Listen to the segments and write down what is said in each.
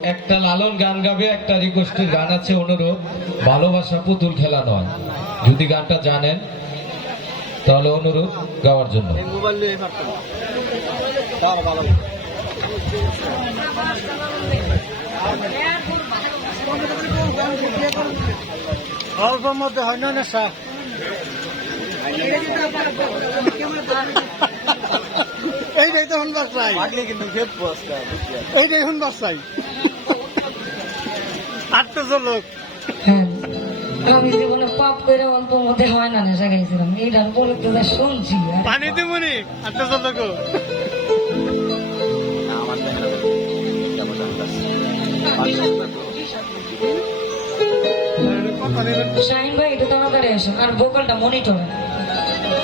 একটা লালন গান গাবে একটা রিকোয়েস্টের গান আছে অনুরোধ ভালোবাসা পুতুল খেলা নয়। যদি গানটা জানেন তাহলে অনুরোধ গাওয়ার জন্য। মোবাইল নিয়ে পারতাম ভালো ভালো অল্পের মধ্যে হয় না নেশা এইটাই তো হন কিন্তু এইটাই হন বাসাই আটটা লোক। হ্যাঁ। আমি জীবনে পাপ করে অল্প মধ্যে হয় না নেশা খাইছিলাম। এইটার বলতে যা শুনছি পানি দিবনি আটটা লোক শাহিন ভাই একটু তাড়াতাড়ি আসুন। আর ভোকালটা মনিটরে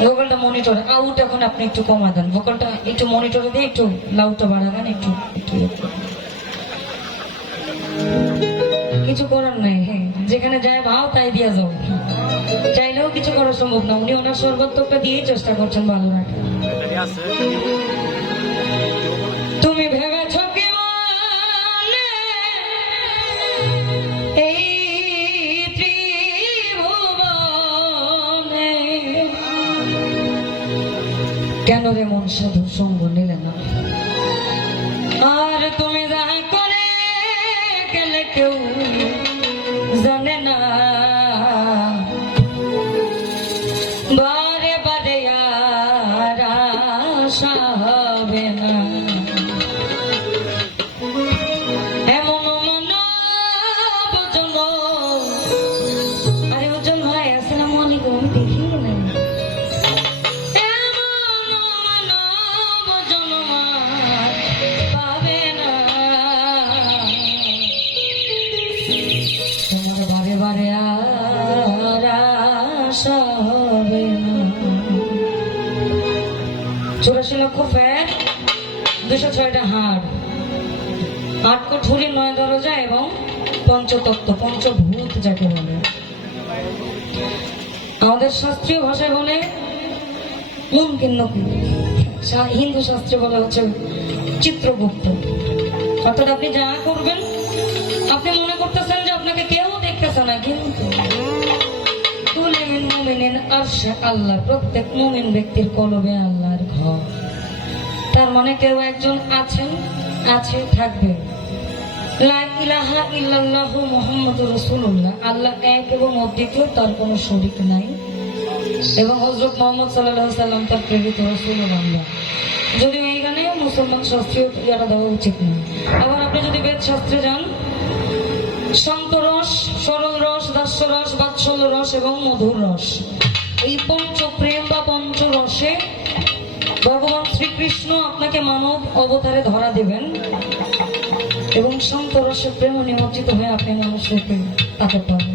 ভোকালটা মনিটরে আউট এখন আপনি একটু কমা দেন। ভোকালটা একটু মনিটরে দিয়ে একটু লাউটটা বাড়া দেন একটু একটু। কিছু করার নাই হ্যাঁ। যেখানে যায় ভাও, তাই দিয়া যাও। চাইলেও কিছু করা সম্ভব না। উনি ওনার সর্বোত্তকটা দিয়েই চেষ্টা করছেন ভালো রাখা তুমি ভেবেছ কেন রে মন সাধু আমাদের শাস্ত্রীয় ভাষায় বলে, মুমকিন নকি হিন্দু শাস্ত্রে বলে হচ্ছে, চিত্রগুপ্ত। অর্থাৎ আপনি যা করবেন, আপনি মনে করতেছেন যে আপনাকে কেউ দেখতেছে না, কিন্তু আল্লাহ, প্রত্যেক মুমিন ব্যক্তির কলবে আল্লাহর ঘর। তার মানে কেউ একজন আছেন, আছে, থাকবে। ইলাহা ইল্লাল্লাহু মুহাম্মাদুর রাসূলুল্লাহ। আল্লাহ এক এবং অদ্বিতীয়, তার কোনো শরীক নাই। এবং হযরত মুহাম্মদ আলাইহি সাল্লাম তার প্রেরিত রাসূলুল্লাহ যদি এইখানে মুসলমান শাস্ত্রীয় ইয়াটা দেওয়া উচিত না। আবার আপনি যদি বেদ শাস্ত্রে যান সন্তরস সরল রস, দাস্য রস, বাৎসল্য রস এবং মধুর রস। এই পঞ্চ প্রেম বা পঞ্চ রসে ভগবান শ্রীকৃষ্ণ আপনাকে মানব অবতারে ধরা দেবেন। এবং সন্ত রসে প্রেম নিমজ্জিত হয়ে আপনি মানুষের তাকে পাবেন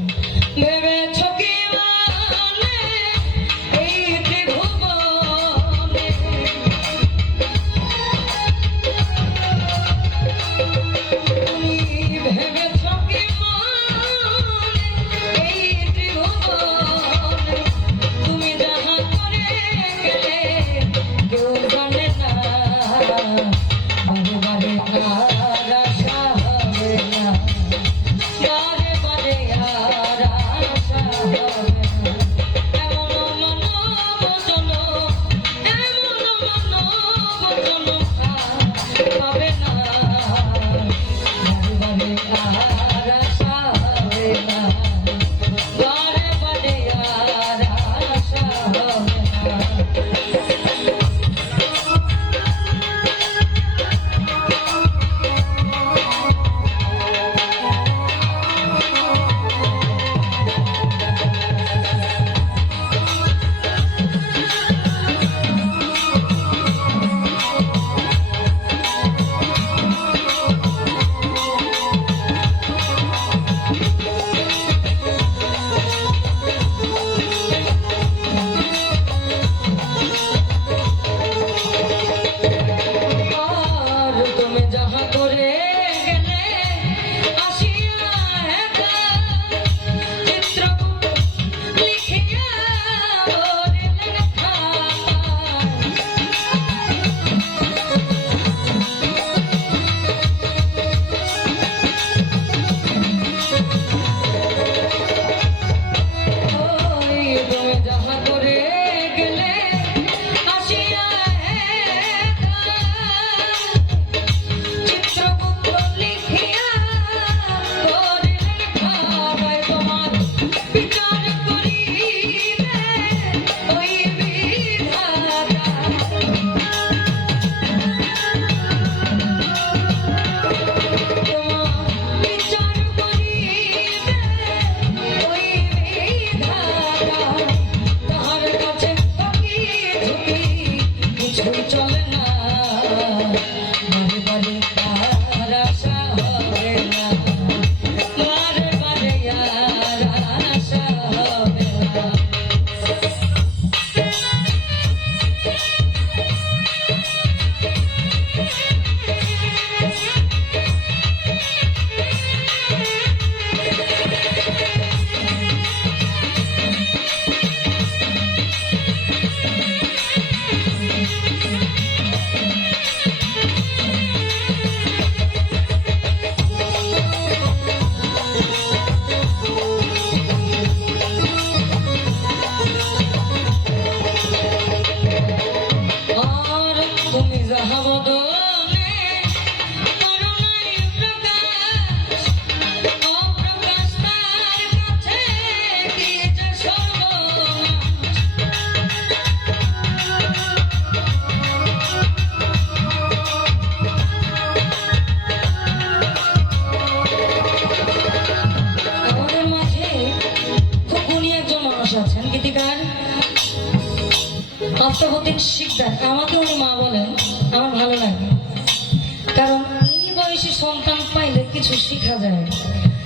শেখা যায়।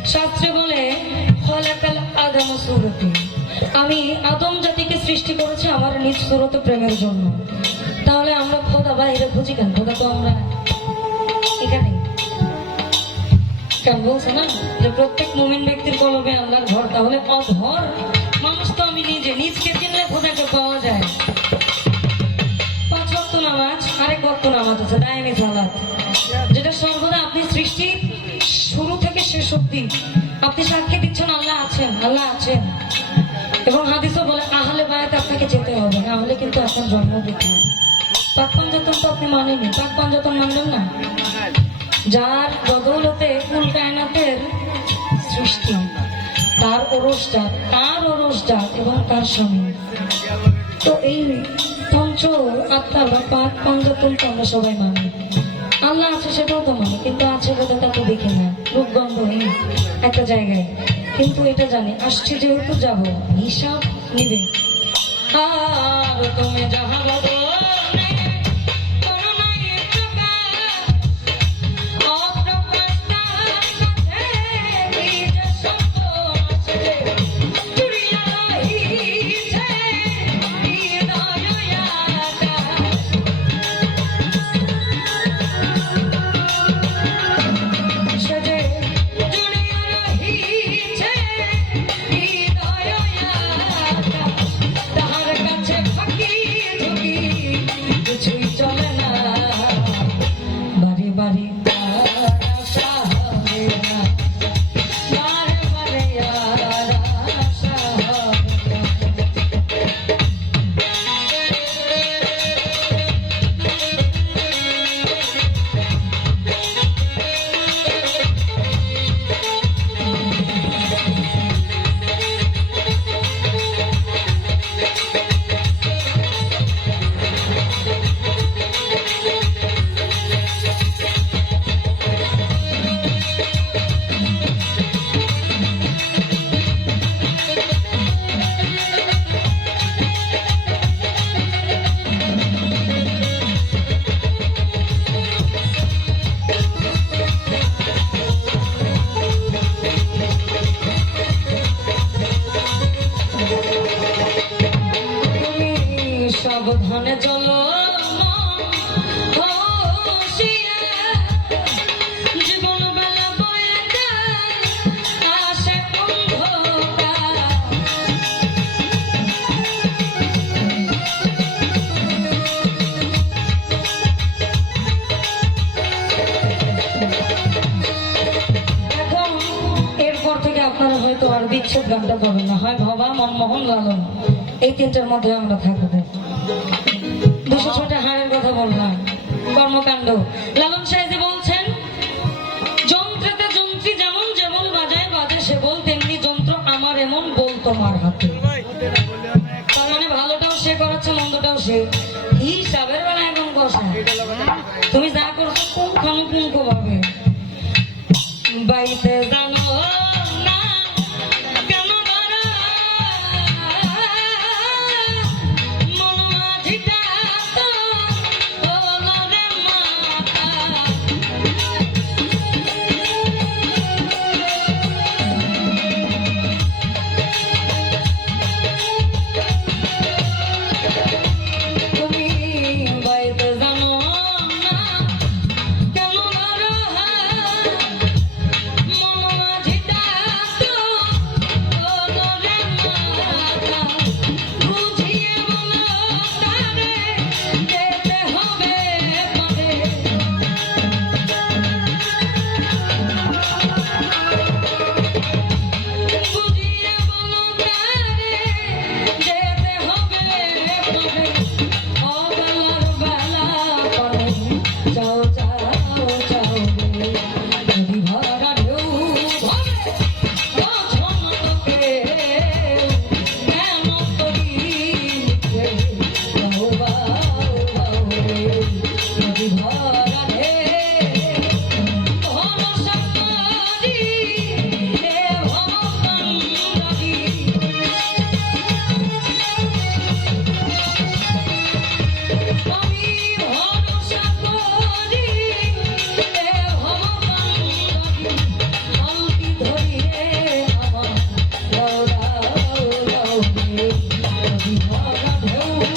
শাস্ত্রে বলে ফলাকাল আদম সুরতি। আমি আদম জাতিকে সৃষ্টি করেছি আমার নিজ সুরত প্রেমের জন্য। তাহলে আমরা খোদা বাইরে খুঁজি কেন? খোদা তো আমরা এখানে। কেন বলছে না? যে প্রত্যেক মুমিন ব্যক্তির কলবে আল্লাহর ঘর, তাহলে অঘর মানুষ তো আমি নিজে, নিজকে চিনলে খোদাকে পাওয়া যায়। পাঁচ ওয়াক্ত নামাজ, আরেক ওয়াক্ত নামাজ আছে দায়নি সালাত। যেটা সর্বদা আপনি সৃষ্টি শেষ আপনি সাক্ষী দিচ্ছেন, আল্লাহ আছেন আল্লাহ আছেন। এবং হাদিসও বলে, আহলে বায়াতে আপনাকে যেতে হবে নাহলে কিন্তু আপনার জন্ম বৃথা পাক পাঞ্জাতন তো আপনি মানেনি পাক পাঞ্জাতন মানলেন না? যার বদৌলতে কুল কায়নাতের সৃষ্টি, তার ওরসটা তার ওরসটা এবং তার স্বামী। তো এই পঞ্চ আত্মা বা পাক পঞ্চতন তো আমরা সবাই মানি। আল্লাহ আছে সেটাও তো কিন্তু আছে বলে তাকে দেখি না। রূপগন্ধহীন একটা জায়গায়। কিন্তু এটা জানি, আসছি যেহেতু যাব, হিসাব নিবে। আর তুমি যাহা গানটা করবেন না। হয় ভবা, মনমোহন লালন। এই তিনটার মধ্যে আমরা থাকব। দুশো ছটা হাড়ের কথা বললাম কর্মকাণ্ড। লালন সাহেজি বলছেন, যন্ত্রেতে যন্ত্রী যেমন যেমন বাজায়, বাজে সে বল তেমনি যন্ত্র আমার এমন বল তোমার হাতে। তার মানে ভালোটাও সে করাচ্ছে, মন্দটাও সে। হিসাবের বেলা এখন বসা তুমি যা করছ পুঙ্খানুপুঙ্খ ভাবে বাইতে জানো 我看喵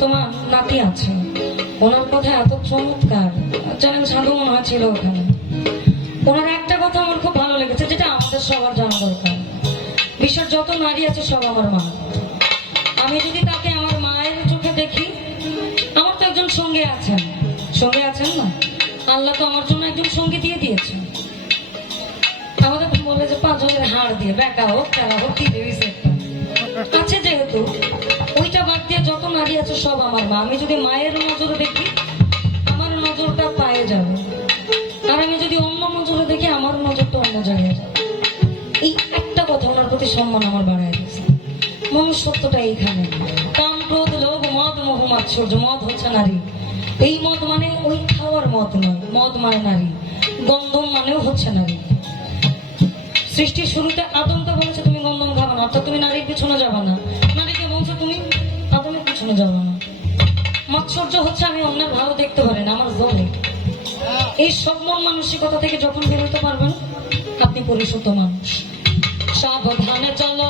বর্তমান নাতি আছে। ওনার কথা এত চমৎকার। জানেন, সাধু মনে ছিল ওখানে। ওনার একটা কথা আমার খুব ভালো লেগেছে, যেটা আমাদের সবার জানা দরকার। বিশ্বের যত নারী আছে, সব আমার মা। আমি যদি তাকে আমার মায়ের চোখে দেখি, আমার তো একজন সঙ্গে আছেন। সঙ্গে আছেন না? আল্লাহ তো আমার জন্য একজন সঙ্গী দিয়ে দিয়েছেন আমাদের বলে যে পাঁচজনের হাড় দিয়ে, বেকা হোক খেলা হোক, কি দিয়েছে আছে যেহেতু। নারী আছে সব আমার মা। আমি যদি মায়ের নজরে দেখি, আমার নজরটা পায়ে যাবে। আর আমি যদি অন্য নজরে দেখি, আমার নজরটা অন্য জায়গায় যাবে। এই একটা কথা ওনার প্রতি সম্মান আমার বাড়ায় গেছে মনুষ্যত্বটা এইখানে। কাম ক্রোধ লোভ, মদ, মোহ, মাৎসর্য, মদ হচ্ছে নারী। এই মদ মানে ওই খাওয়ার মদ নয়, মদ মানে নারী। গন্ধম মানেও হচ্ছে নারী। সৃষ্টির শুরুতে তো বলেছে, তুমি গন্ধম খাবে না, অর্থাৎ তুমি নারীর পিছনে যাবে না। নারীকে বলছে, তুমি আদমের যাব না। মাৎসর্য হচ্ছে আমি অন্যের ভালো দেখতে পারি না, আমার জলে এই সব মন মানসিকতা থেকে যখন বেরোতে পারবেন, আপনি পরিশুদ্ধ মানুষ। সাবধানে চলো।